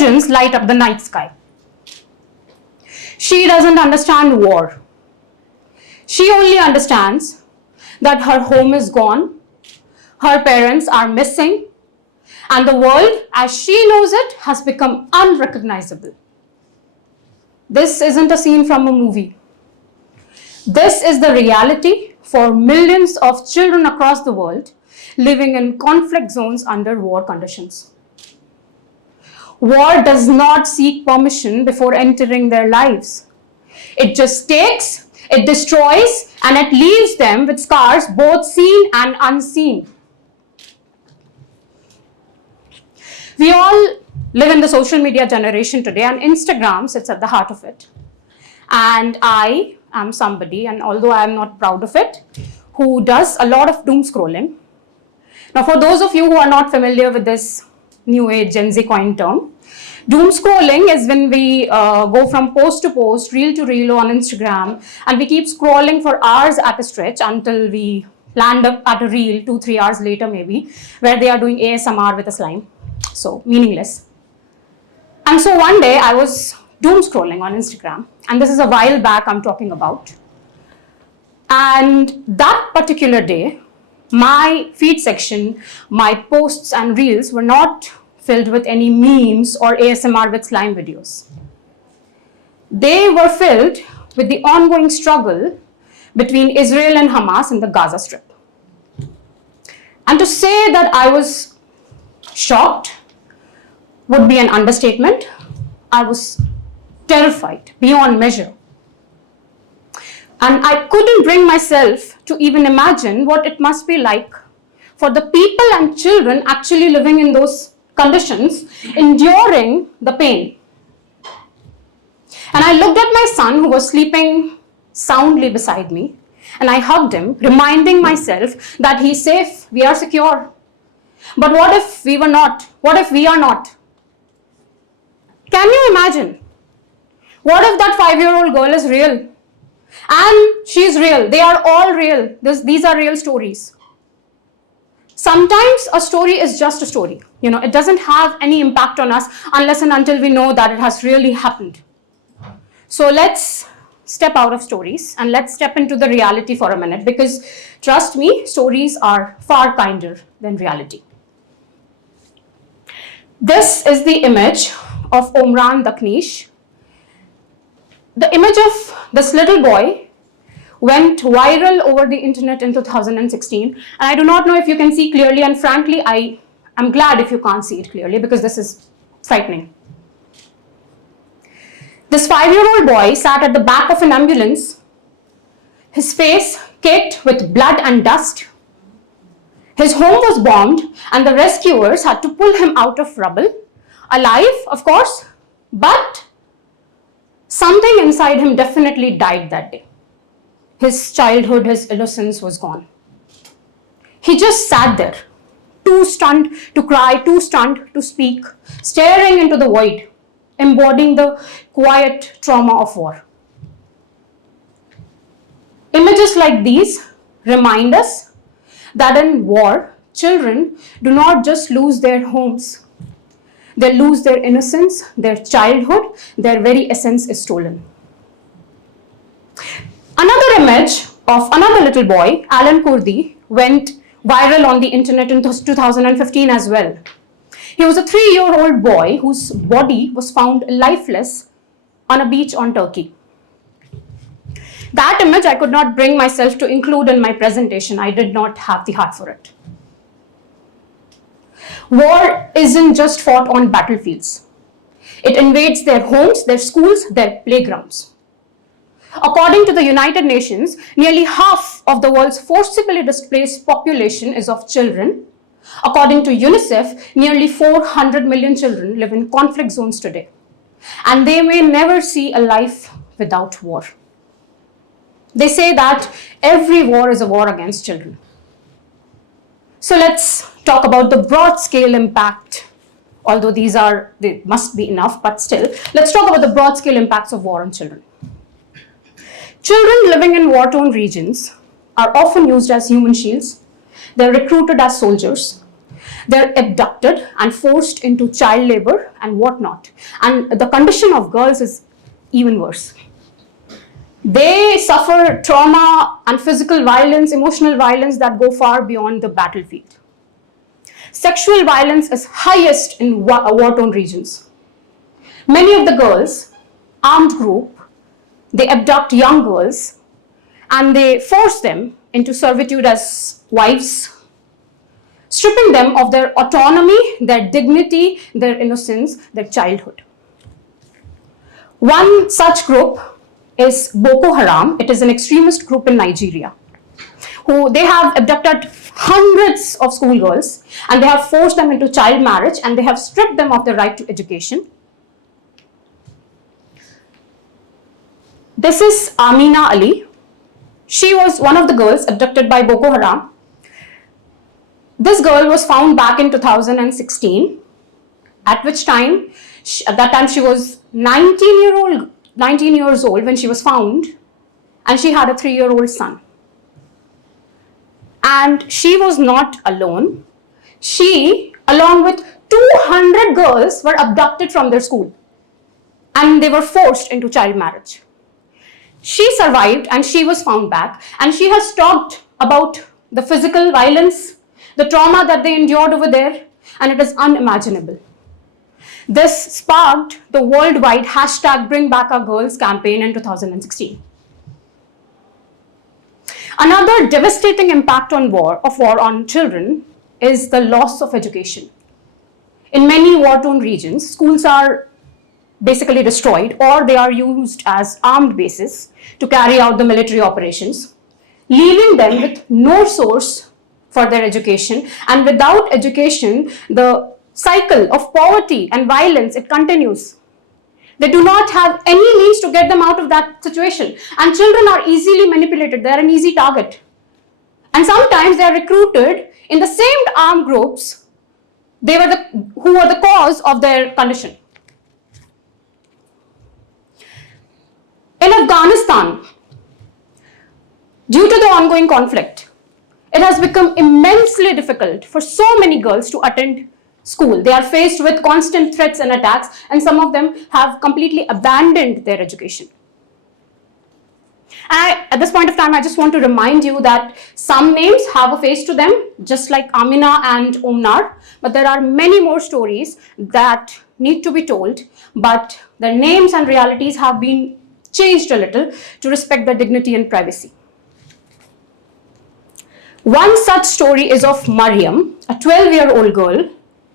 explosions light up the night sky. She doesn't understand war. She only understands that her home is gone, her parents are missing, and the world as she knows it has become unrecognizable. This isn't a scene from a movie. This is the reality for millions of children across the world living in conflict zones under war conditions. War does not seek permission before entering their lives. It just takes, it destroys, and it leaves them with scars both seen and unseen. We all live in the social media generation today, and Instagram sits at the heart of it. And I am somebody, and although I am not proud of it, who does a lot of doom scrolling. Now, for those of you who are not familiar with this new age Gen Z coin term, doom scrolling is when we go from post to post, reel to reel on Instagram, and we keep scrolling for hours at a stretch until we land up at a reel 2-3 hours later maybe, where they are doing ASMR with a slime. So, meaningless. And so one day I was doom scrolling on Instagram, and this is a while back I'm talking about. And that particular day, my feed section, my posts and reels were not filled with any memes or ASMR with slime videos. They were filled with the ongoing struggle between Israel and Hamas in the Gaza Strip. And to say that I was shocked would be an understatement. I was terrified beyond measure. And I couldn't bring myself to even imagine what it must be like for the people and children actually living in those conditions, enduring the pain. And I looked at my son who was sleeping soundly beside me, and I hugged him, reminding myself that he's safe, we are secure. But what if we were not? What if we are not? Can you imagine? What if that 5-year-old girl is real? And she's real. They are all real. These are real stories. Sometimes a story is just a story. It doesn't have any impact on us unless and until we know that it has really happened. So let's step out of stories and let's step into the reality for a minute, because trust me, stories are far kinder than reality. This is the image of Omran Daknish. The image of this little boy went viral over the internet in 2016, and I do not know if you can see clearly, and frankly, I am glad if you can't see it clearly, because this is frightening. This 5-year-old boy sat at the back of an ambulance, his face caked with blood and dust. His home was bombed, and the rescuers had to pull him out of rubble, alive, of course, but something inside him definitely died that day. His childhood, his innocence was gone. He just sat there, too stunned to cry, too stunned to speak, staring into the void, embodying the quiet trauma of war. Images like these remind us that in war, children do not just lose their homes. They lose their innocence, their childhood, their very essence is stolen. Another image of another little boy, Alan Kurdi, went viral on the internet in 2015 as well. He was a 3-year-old boy whose body was found lifeless on a beach on Turkey. That image I could not bring myself to include in my presentation. I did not have the heart for it. War isn't just fought on battlefields. It invades their homes, their schools, their playgrounds. According to the United Nations, nearly half of the world's forcibly displaced population is of children. According to UNICEF, nearly 400 million children live in conflict zones today, and they may never see a life without war. They say that every war is a war against children. So let's talk about the broad scale impact, although they must be enough, but still, let's talk about the broad scale impacts of war on children. Children living in war-torn regions are often used as human shields. They're recruited as soldiers. They're abducted and forced into child labor and whatnot. And the condition of girls is even worse. They suffer trauma and physical violence, emotional violence that go far beyond the battlefield. Sexual violence is highest in war-torn regions. Many of the girls, armed group, they abduct young girls and they force them into servitude as wives, stripping them of their autonomy, their dignity, their innocence, their childhood. One such group is Boko Haram. It is an extremist group in Nigeria. They have abducted hundreds of schoolgirls and they have forced them into child marriage and they have stripped them of their right to education. This is Amina Ali. She was one of the girls abducted by Boko Haram. This girl was found back in 2016, at which time, at that time she was 19 years old when she was found, and she had a 3-year-old son. And she was not alone. She, along with 200 girls, were abducted from their school and they were forced into child marriage. She survived and she was found back, and she has talked about the physical violence, the trauma that they endured over there, and it is unimaginable. This sparked the worldwide #BringBackOurGirls campaign in 2016. Another devastating impact of war on children is the loss of education. In many war-torn regions, schools are basically destroyed or they are used as armed bases to carry out the military operations, leaving them with no source for their education. And without education, the cycle of poverty and violence, it continues. They do not have any means to get them out of that situation. And children are easily manipulated. They are an easy target. And sometimes they are recruited in the same armed groups who were the cause of their condition. In Afghanistan, due to the ongoing conflict, it has become immensely difficult for so many girls to attend school. They are faced with constant threats and attacks, and some of them have completely abandoned their education. At this point of time, I just want to remind you that some names have a face to them, just like Amina and Omnar, but there are many more stories that need to be told, but their names and realities have been changed a little to respect their dignity and privacy. One such story is of Mariam, a 12-year-old girl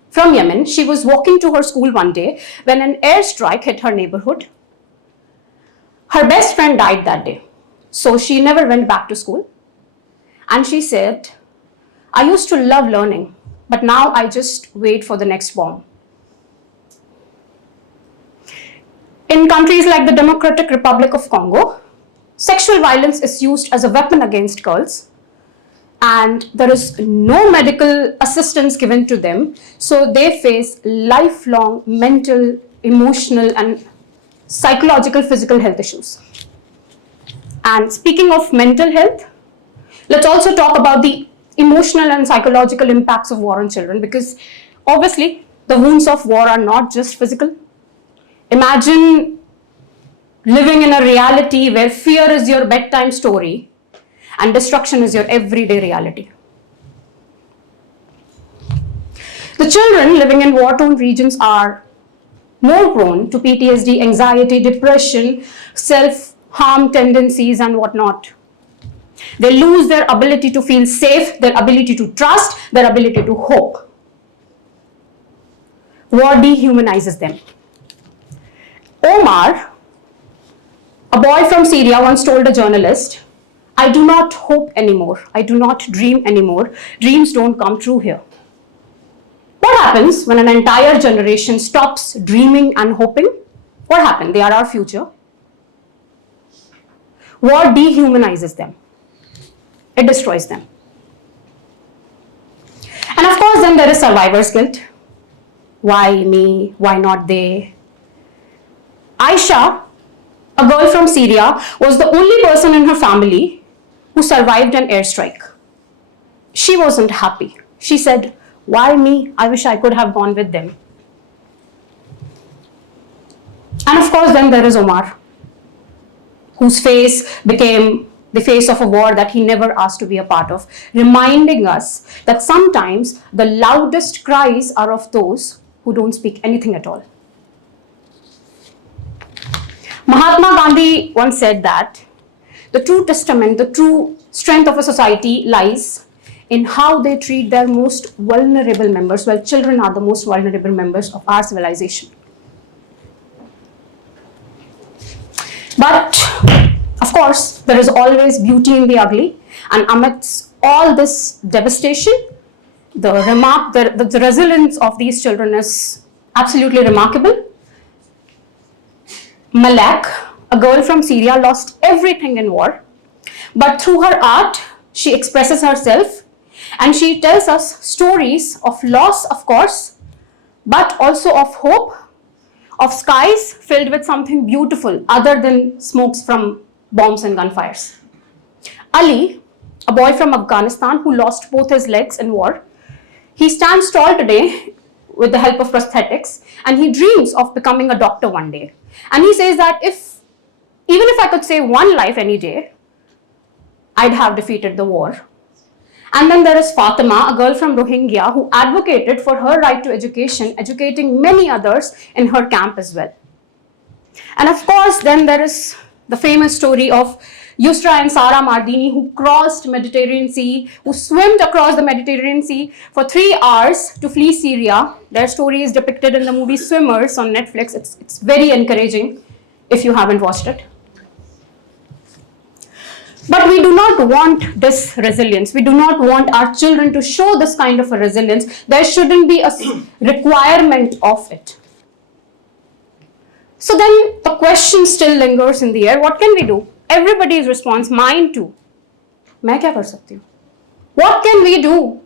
from Yemen. She was walking to her school one day when an airstrike hit her neighborhood. Her best friend died that day, so she never went back to school. And she said, "I used to love learning, but now I just wait for the next bomb." In countries like the Democratic Republic of Congo, sexual violence is used as a weapon against girls, and there is no medical assistance given to them, so they face lifelong mental, emotional, and psychological, physical health issues. And speaking of mental health, let's also talk about the emotional and psychological impacts of war on children, because obviously the wounds of war are not just physical. Imagine living in a reality where fear is your bedtime story and destruction is your everyday reality. The children living in war-torn regions are more prone to PTSD, anxiety, depression, self-harm tendencies, and whatnot. They lose their ability to feel safe, their ability to trust, their ability to hope. War dehumanizes them. Omar, a boy from Syria, once told a journalist, "I do not hope anymore. I do not dream anymore. Dreams don't come true here." What happens when an entire generation stops dreaming and hoping? What happens? They are our future. War dehumanizes them. It destroys them. And of course, then there is survivor's guilt. Why me? Why not they? Aisha, a girl from Syria, was the only person in her family who survived an airstrike. She wasn't happy. She said, Why me? I wish I could have gone with them. And of course, then there is Omar, whose face became the face of a war that he never asked to be a part of, reminding us that sometimes the loudest cries are of those who don't speak anything at all. Mahatma Gandhi once said that the true testament, the true strength of a society lies in how they treat their most vulnerable members. Well, children are the most vulnerable members of our civilization. But, of course, there is always beauty in the ugly, and amidst all this devastation, the resilience of these children is absolutely remarkable. Malak, a girl from Syria, lost everything in war, but through her art, she expresses herself, and she tells us stories of loss, of course, but also of hope, of skies filled with something beautiful other than smokes from bombs and gunfires. Ali, a boy from Afghanistan who lost both his legs in war, he stands tall today with the help of prosthetics, and he dreams of becoming a doctor one day. And he says that even if I could save one life any day, I'd have defeated the war. And then there is Fatima, a girl from Rohingya who advocated for her right to education, educating many others in her camp as well. And of course, then there is the famous story of Yusra and Sara Mardini, who crossed Mediterranean Sea, who swam across the Mediterranean Sea for 3 hours to flee Syria. Their story is depicted in the movie Swimmers on Netflix. It's very encouraging if you haven't watched it. But we do not want this resilience. We do not want our children to show this kind of a resilience. There shouldn't be a requirement of it. So then the question still lingers in the air. What can we do? Everybody's response, mine too. मैं क्या कर सकती हूँ? What can we do?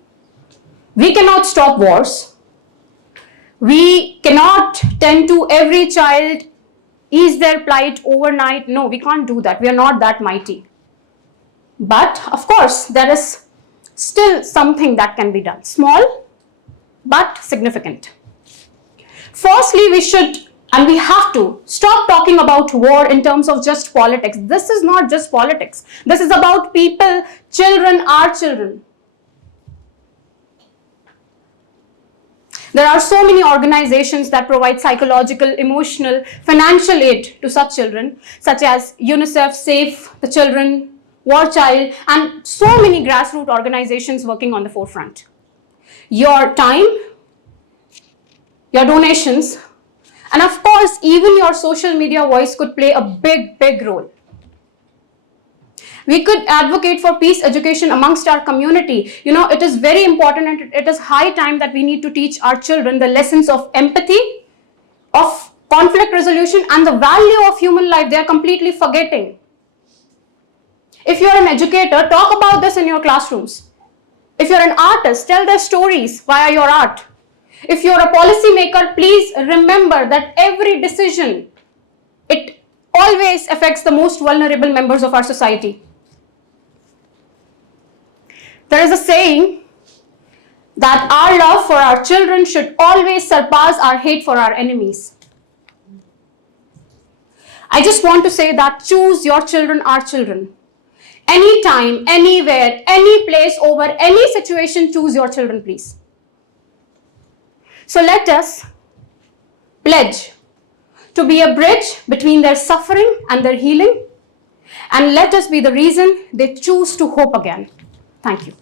We cannot stop wars. We cannot tend to every child, ease their plight overnight. No, we can't do that. We are not that mighty. But of course, there is still something that can be done. Small, but significant. Firstly, we should, and we have to, stop talking about war in terms of just politics. This is not just politics. This is about people, children, our children. There are so many organizations that provide psychological, emotional, financial aid to such children, such as UNICEF, Save the Children, War Child, and so many grassroots organizations working on the forefront. Your time, your donations, and of course, even your social media voice could play a big role. We could advocate for peace education amongst our community. You know, it is very important, and it is high time that we need to teach our children the lessons of empathy, of conflict resolution, and the value of human life. They are completely forgetting. If you're an educator, talk about this in your classrooms. If you're an artist, tell their stories via your art. If you're a policymaker, please remember that every decision, it always affects the most vulnerable members of our society. There is a saying that our love for our children should always surpass our hate for our enemies. I just want to say that choose your children, our children. Anytime, anywhere, any place, over any situation, choose your children, please. So let us pledge to be a bridge between their suffering and their healing, and let us be the reason they choose to hope again. Thank you.